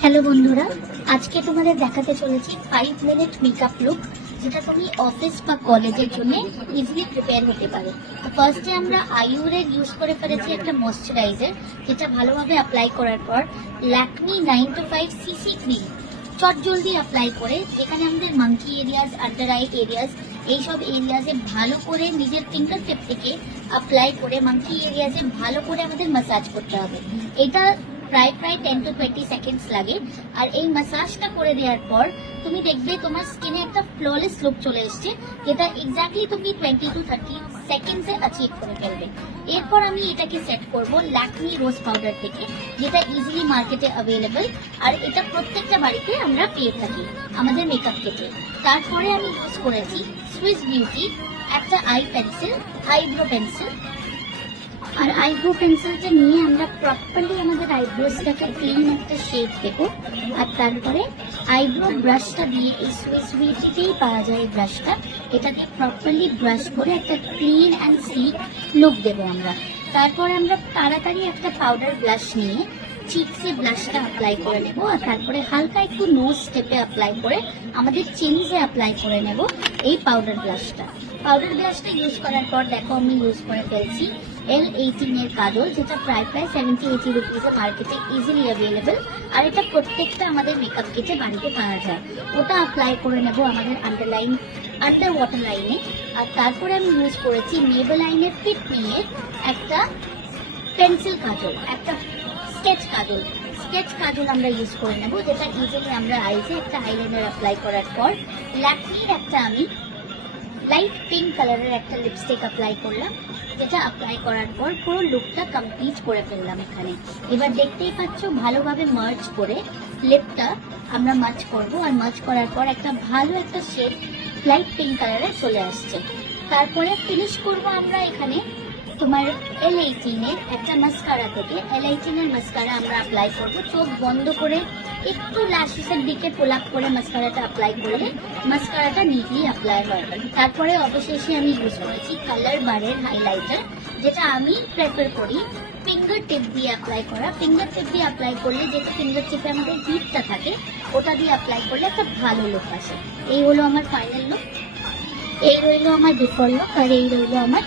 Hello বন্ধুরা, আজকে তোমাদের দেখাতে চলেছি 5 মিনিট মেকআপ লুক, যেটা তুমি অফিস বা কলেজের জন্য ইজিলি প্রিপেয়ার হতে পারে। তো ফার্স্টে আমরা আইউরের ইউজ করে ফেলেছি একটা ময়শ্চারাইজার, যেটা ভালোভাবে অ্যাপ্লাই করার পর ল্যাকমি 925 সিসি ক্রিম চট জলদি অ্যাপ্লাই করে, যেখানে আমাদের monkey areas, under eye areas, এইসব এরিয়াজে ভালো করে নিজের ফিঙ্গার টিপ থেকে অ্যাপ্লাই করে মাঙ্কি এরিয়াজে ভালো করে আমাদের ম্যাসাজ করতে হবে। এটা প্রায় 10 to 20 সেকেন্ডস লাগে। আর এই ম্যাসাজটা করে দেওয়ার পর তুমি দেখবে তোমার স্কিনে একটা ফ্ললেস লুক চলে এসছে, যেটা এক্স্যাক্টলি তুমি 20 to 30 সেকেন্ডসে অ্যাচিভ করে ফেলবে। এরপর আমি এটাকে সেট করব ল্যাকমি রোজ পাউডার থেকে, যেটা ইজিলি মার্কেটে অ্যাভেলেবল, আর এটা প্রত্যেকটা বাড়িতে আমরা পেয়ে থাকি আমাদের মেকআপ কিটে। তারপরে আমি ইউজ করেছি সুইস বিউটি একটা আই পেন্সিল, আইব্রো পেন্সিল। আর আইব্রো পেন্সিলটা নিয়ে আমরা প্রপারলি আমাদের আইব্রোসটাকে ক্লিন একটা শেপ দেবো। আর তারপরে আইব্রো ব্রাশটা দিয়ে, এই সুইস বিউটিতেই পাওয়া যায় এই ব্রাশটা, এটা দিয়ে প্রপারলি ব্রাশ করে একটা ক্লিন অ্যান্ড স্লিক লুক দেবো আমরা। তারপর আমরা তাড়াতাড়ি একটা পাউডার ব্লাশ নিয়ে চিকসে ব্লাশটা অ্যাপ্লাই করে নেব। আর তারপরে হালকা একটু নোজ স্টেপে অ্যাপ্লাই করে আমাদের চিনসে অ্যাপ্লাই করে নেব এই পাউডার ব্লাশটা। পাউডার ব্লাশটা ইউজ করার পর দেখো আমি ইউজ করে ফেলছি L18 এর কাজল, যেটা প্রায় 70-80 রুপিসে মার্কেটে ইজিলি অ্যাভেলেবল। আর এটা প্রত্যেকটা আমাদের মেকআপ কিটে বাড়িতে পাওয়া যায়। ওটা অ্যাপ্লাই করে নেব আমাদের আন্ডার ওয়াটার লাইনে। আর তারপরে আমি ইউজ করেছি মেবেলাইনের ফিট নিয়ে একটা পেন্সিল কাজল, একটা স্কেচ কাজল আমরা ইউজ করে নেব, যেটা ইজিলি আমরা আইজে একটা আইলাইনার অ্যাপ্লাই করার পর ল্যাকমির একটা আমি লাইট পিঙ্ক কালারের একটা লিপস্টিক অ্যাপ্লাই করলাম, যেটা অ্যাপ্লাই করার পর পুরো লুকটা কমপ্লিট করে ফেললাম এখানে। এবার দেখতেই পাচ্ছ ভালোভাবে মার্জ করে লিপটা আমরা মার্জ করব। আর মার্জ করার পর একটা ভালো একটা শেড লাইট পিঙ্ক কালারের চলে আসছে। তারপরে ফিনিশ করব আমরা এখানে তোমার L18 এর একটা মাস্কারা থেকে। L18 এর মাস্কারা আমরা অ্যাপ্লাই করবো চোখ বন্ধ করে, একটু ল্যাশেসের দিকে পুল আপ করে মাস্কারাটা অ্যাপ্লাই করলে মাস্কারাটা নিটলি অ্যাপ্লাই হয়। তারপরে অবশেষে আমি ইউজ করেছি কালার বারের হাইলাইটার, যেটা আমি প্রেফার করি ফিঙ্গার টিপ দিয়ে অ্যাপ্লাই করা। ফিঙ্গার টিপ দিয়ে অ্যাপ্লাই করলে, যেটা ফিঙ্গার টিপে আমাদের হিটটা থাকে, ওটা দিয়ে অ্যাপ্লাই করলে একটা ভালো লুক আসে। এই হলো আমার ফাইনাল লুক, এই রইলো আমার বিফোর লুক, আর এই রইলো আমার